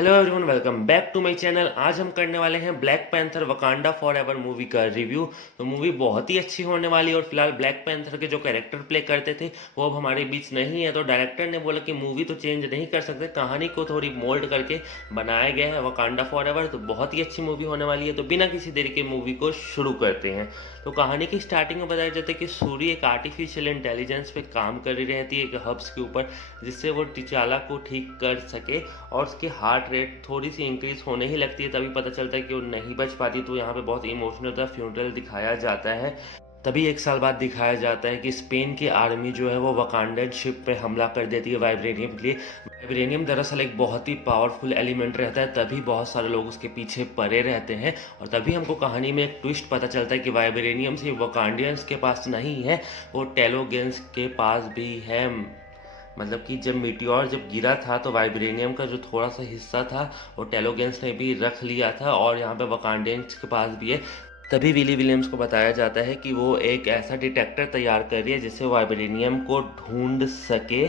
Hello everyone, welcome back to my channel. आज हम करने वाले हैं Black Panther Wakanda Forever movie का रिव्यू। तो मूवी बहुत ही अच्छी होने वाली है और फिलहाल ब्लैक पैंथर के जो कैरेक्टर प्ले करते थे वो अब हमारे बीच नहीं है। तो डायरेक्टर ने बोला कि मूवी तो चेंज नहीं कर सकते, कहानी को थोड़ी मोल्ड करके बनाया गया है वकांडा फॉर एवर। तो बहुत ही अच्छी मूवी होने वाली है। तो बिना किसी देरी के मूवी को शुरू करते हैं। तो कहानी की स्टार्टिंग में बताया जाता है कि सूरी एक आर्टिफिशियल इंटेलिजेंस पे काम कर रही रहती है एक हब्स के ऊपर, जिससे वो टिचाला को ठीक कर सके। और उसकी हार्ट रेट थोड़ी सी इंक्रीज होने ही लगती है, तभी पता चलता है कि वो नहीं बच पाती। तो यहाँ पे बहुत इमोशनल था, फ्यूनरल दिखाया जाता है। तभी एक साल बाद दिखाया जाता है कि स्पेन की आर्मी जो है वो वकांडन शिप पे हमला कर देती है वाइब्रेनियम के लिए। वाइब्रेनियम दरअसल एक बहुत ही पावरफुल एलिमेंट रहता है, तभी बहुत सारे लोग उसके पीछे पड़े रहते हैं। और तभी हमको कहानी में एक ट्विस्ट पता चलता है कि वाइब्रेनियम सिर्फ वकांडियंस के पास नहीं है, वो टेलोगेंस के पास भी है। मतलब कि जब मीटियोर जब गिरा था तो वाइब्रेनियम का जो थोड़ा सा हिस्सा था वो टेलोगेंस ने भी रख लिया था और यहाँ पे वकांडियंस के पास भी है। तभी विली विलियम्स को बताया जाता है कि वो एक ऐसा डिटेक्टर तैयार कर रही है जिससे वाइब्रेनियम को ढूंढ सके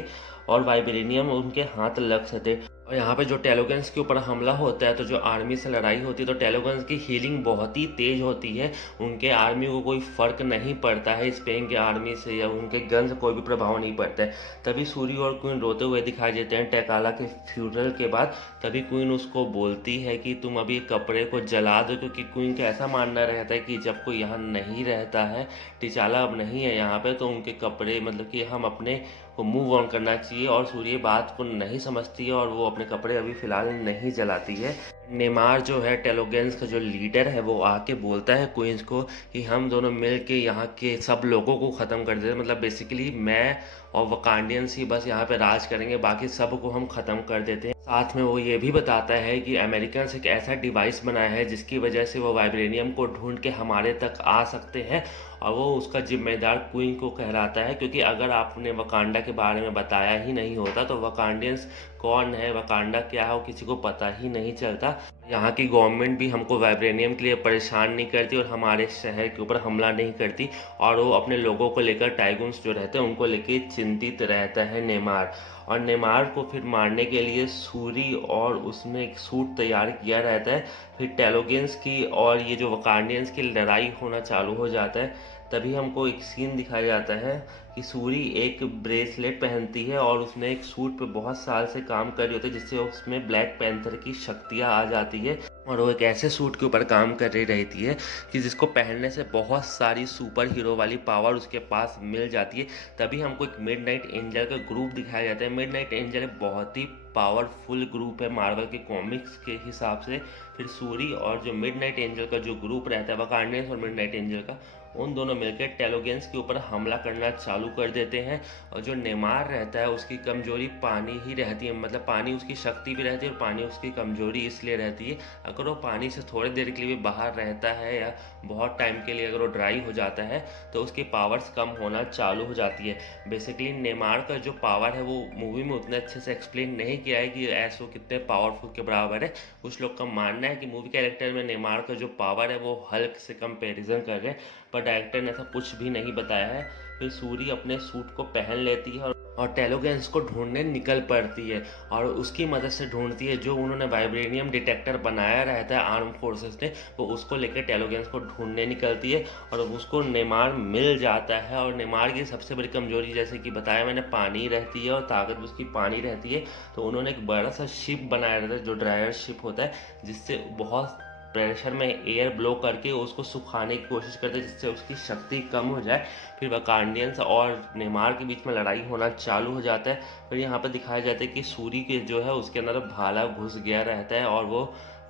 और वाइब्रेनियम उनके हाथ लग सके। और यहाँ पे जो टेलोगन्स के ऊपर हमला होता है तो जो आर्मी से लड़ाई होती है तो टेलोगन्स की हीलिंग बहुत ही तेज होती है। उनके आर्मी को कोई फर्क नहीं पड़ता है स्पेन के आर्मी से, या उनके गन से कोई भी प्रभाव नहीं पड़ता है। तभी सूरी और क्वीन रोते हुए दिखाई देते हैं टेकाला के फ्यूनरल के बाद। तभी क्वीन उसको बोलती है कि तुम अभी कपड़े को जला दो, क्योंकि क्वीन का ऐसा मानना रहता है कि जब कोई यहाँ नहीं रहता है, टिचाला अब नहीं है यहाँ पे, तो उनके कपड़े मतलब कि हम अपने को मूव ऑन करना चाहिए। और सूर्य बात को नहीं समझती है और वो अपने कपड़े अभी फ़िलहाल नहीं जलाती है। नेमार जो है टेलोगेंस का जो लीडर है वो आके बोलता है क्वींस को कि हम दोनों मिल के यहाँ के सब लोगों को ख़त्म कर देते, मतलब बेसिकली मैं और वकांडियंस ही बस यहाँ पे राज करेंगे, बाकी सब को हम ख़त्म कर देते हैं। साथ में वो ये भी बताता है कि अमेरिकन्स एक ऐसा डिवाइस बनाया है जिसकी वजह से वो वाइब्रेनियम को ढूंढ के हमारे तक आ सकते हैं। और वो उसका जिम्मेदार क्वीन को कहलाता है, क्योंकि अगर आपने वकांडा के बारे में बताया ही नहीं होता तो वकांडियंस कौन है, वकांडा क्या है, वो किसी को पता ही नहीं चलता। यहाँ की गवर्नमेंट भी हमको वाइब्रेनियम के लिए परेशान नहीं करती और हमारे शहर के ऊपर हमला नहीं करती। और वो अपने लोगों को लेकर, टाइगुन्स जो रहते हैं उनको लेकर चिंतित रहता है नेमार। और नेमार को फिर मारने के लिए सूरी और उसने एक सूट तैयार किया रहता है। फिर टेलोगेंस की और ये जो वकांडियंस की लड़ाई होना चालू हो जाता है। तभी हमको एक सीन दिखाया जाता है कि सूरी एक ब्रेसलेट पहनती है और उसने एक सूट पे बहुत साल से काम कर रही होती है, जिससे उसमें ब्लैक पैंथर की शक्तियाँ आ जाती है। और वो एक ऐसे सूट के ऊपर काम कर रही रहती है कि जिसको पहनने से बहुत सारी सुपर हीरो वाली पावर उसके पास मिल जाती है। तभी हमको एक मिडनाइट एंजल का ग्रुप दिखाया जाता है। मिडनाइट एंजल एक बहुत ही पावरफुल ग्रुप है मार्वल के कॉमिक्स के हिसाब से। फिर सूरी और जो मिडनाइट एंजल का जो ग्रुप रहता है वकांडियंस और मिडनाइट एंजल का, उन दोनों मिलकर टेलोगेंस के ऊपर हमला करना चालू कर देते हैं। और जो नेमार रहता है उसकी कमजोरी पानी ही रहती है, मतलब पानी उसकी शक्ति भी रहती है और पानी उसकी कमजोरी इसलिए रहती है। अगर वो पानी से थोड़ी देर के लिए भी बाहर रहता है या बहुत टाइम के लिए अगर वो ड्राई हो जाता है तो उसकी पावर्स कम होना चालू हो जाती है। बेसिकली नेमार का जो पावर है वो मूवी में उतने अच्छे से एक्सप्लेन नहीं किया है कि ऐसे वो कितने पावरफुल के बराबर है। कुछ लोग का मानना है कि मूवी कैरेक्टर में नेमार का जो पावर है वो हल्क से कंपेरिजन कर रहे हैं, पर डायरेक्टर ने ऐसा कुछ भी नहीं बताया है। फिर सूरी अपने सूट को पहन लेती है और टेलोगेंस को ढूंढने निकल पड़ती है और उसकी मदद से ढूंढती है। जो उन्होंने वाइब्रेनियम डिटेक्टर बनाया रहता है आर्म फोर्सेस ने, वो उसको लेकर टेलोगेंस को ढूंढने निकलती है और उसको नेमार मिल जाता है। और नेमार की सबसे बड़ी कमजोरी, जैसे कि बताया मैंने, पानी रहती है और ताकत उसकी पानी रहती है। तो उन्होंने एक बड़ा सा शिप बनाया रहता है जो ड्रायर शिप होता है, जिससे बहुत प्रेशर में एयर ब्लो करके उसको सुखाने की कोशिश करते हैं जिससे उसकी शक्ति कम हो जाए। फिर वकांडियंस और नेमार के बीच में लड़ाई होना चालू हो जाता है। फिर यहाँ पर दिखाया जाता है कि सूरी के जो है उसके अंदर भाला घुस गया रहता है और वो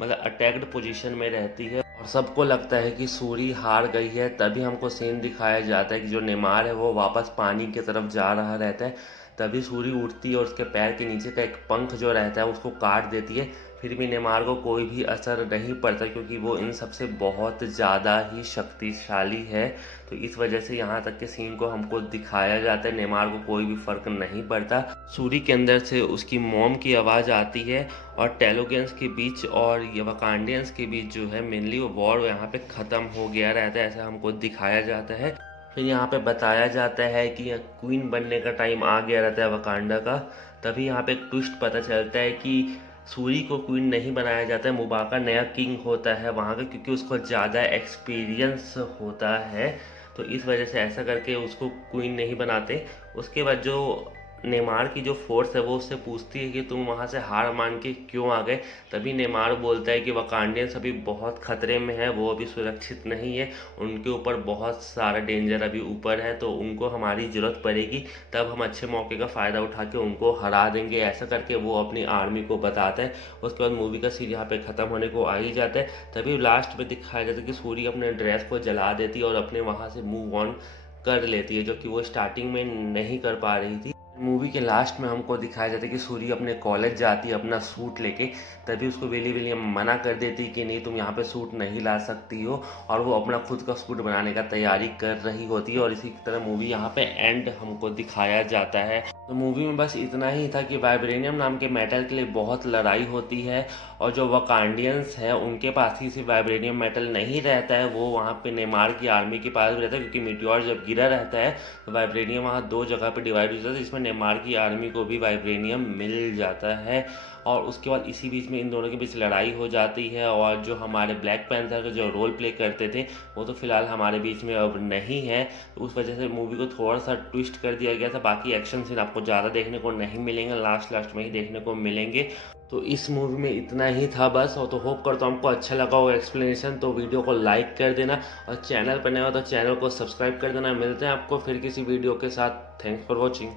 मतलब अटैक्ड पोजीशन में रहती है और सबको लगता है कि सूरी हार गई है। तभी हमको सीन दिखाया जाता है कि जो नेमार है वो वापस पानी की तरफ जा रहा रहता है। तभी सूरी उठती है और उसके पैर के नीचे का एक पंख जो रहता है उसको काट देती है। फिर भी नेमार को कोई भी असर नहीं पड़ता, क्योंकि वो इन सबसे बहुत ज़्यादा ही शक्तिशाली है। तो इस वजह से यहाँ तक के सीन को हमको दिखाया जाता है, नेमार को कोई भी फर्क नहीं पड़ता। सूरी के अंदर से उसकी मॉम की आवाज़ आती है और टेलोगेंस के बीच और ये वकांडियंस के बीच जो है मेनली वो वॉर यहाँ पे ख़त्म हो गया रहता है, ऐसा हमको दिखाया जाता है। फिर यहाँ पे बताया जाता है कि क्वीन बनने का टाइम आ गया रहता है वकांडा का। तभी यहाँ पे एक ट्विस्ट पता चलता है कि सूरी को क्वीन नहीं बनाया जाता है, मुबाका नया किंग होता है वहाँ का, क्योंकि उसको ज़्यादा एक्सपीरियंस होता है, तो इस वजह से ऐसा करके उसको क्वीन नहीं बनाते। उसके बाद जो नेमार की जो फोर्स है वो उससे पूछती है कि तुम वहाँ से हार मान के क्यों आ गए। तभी नेमार बोलता है कि वकांडियंस अभी बहुत खतरे में है, वो अभी सुरक्षित नहीं है, उनके ऊपर बहुत सारा डेंजर अभी ऊपर है, तो उनको हमारी ज़रूरत पड़ेगी, तब हम अच्छे मौके का फ़ायदा उठा के उनको हरा देंगे। ऐसा करके वो अपनी आर्मी को बताता है। उसके बाद मूवी का सीन यहाँ पे ख़त्म होने को आ ही जाता है। तभी लास्ट में दिखाया जाता है कि सूरी अपने ड्रेस को जला देती है और अपने वहाँ से मूव ऑन कर लेती है, जो कि वो स्टार्टिंग में नहीं कर पा रही थी। मूवी के लास्ट में हमको दिखाया जाता है कि सूरी अपने कॉलेज जाती है अपना सूट लेके, तभी उसको विली विलियम मना कर देती कि नहीं तुम यहाँ पे सूट नहीं ला सकती हो, और वो अपना खुद का सूट बनाने का तैयारी कर रही होती है। और इसी तरह मूवी यहाँ पे एंड हमको दिखाया जाता है। तो मूवी में बस इतना ही था कि वाइब्रेनियम नाम के मेटल के लिए बहुत लड़ाई होती है, और जो वकांडियंस है उनके पास ही सिर्फ वाइब्रेनियम मेटल नहीं रहता है, वो वहाँ पे नेमार की आर्मी के पास भी रहता है, क्योंकि मीटियोर जब गिरा रहता है तो वाइब्रेनियम वहाँ दो जगह पे डिवाइड हो जाता है, जिसमें नेमार की आर्मी को भी वाइब्रेनियम मिल जाता है। और उसके बाद इसी बीच में इन दोनों के बीच लड़ाई हो जाती है, और जो हमारे ब्लैक पैंथर के जो रोल प्ले करते थे वो तो फिलहाल हमारे बीच में अब नहीं है, तो उस वजह से मूवी को थोड़ा सा ट्विस्ट कर दिया गया था। बाकी एक्शन सीन आपको ज़्यादा देखने को नहीं मिलेंगे, लास्ट में ही देखने को मिलेंगे। तो इस मूवी में इतना ही था बस। और तो होप करता हूँ आपको अच्छा लगा हो एक्सप्लेनेशन, तो वीडियो को लाइक कर देना, और चैनल पर नए हो तो चैनल को सब्सक्राइब कर देना। मिलते हैं आपको फिर किसी वीडियो के साथ। Thanks for watching.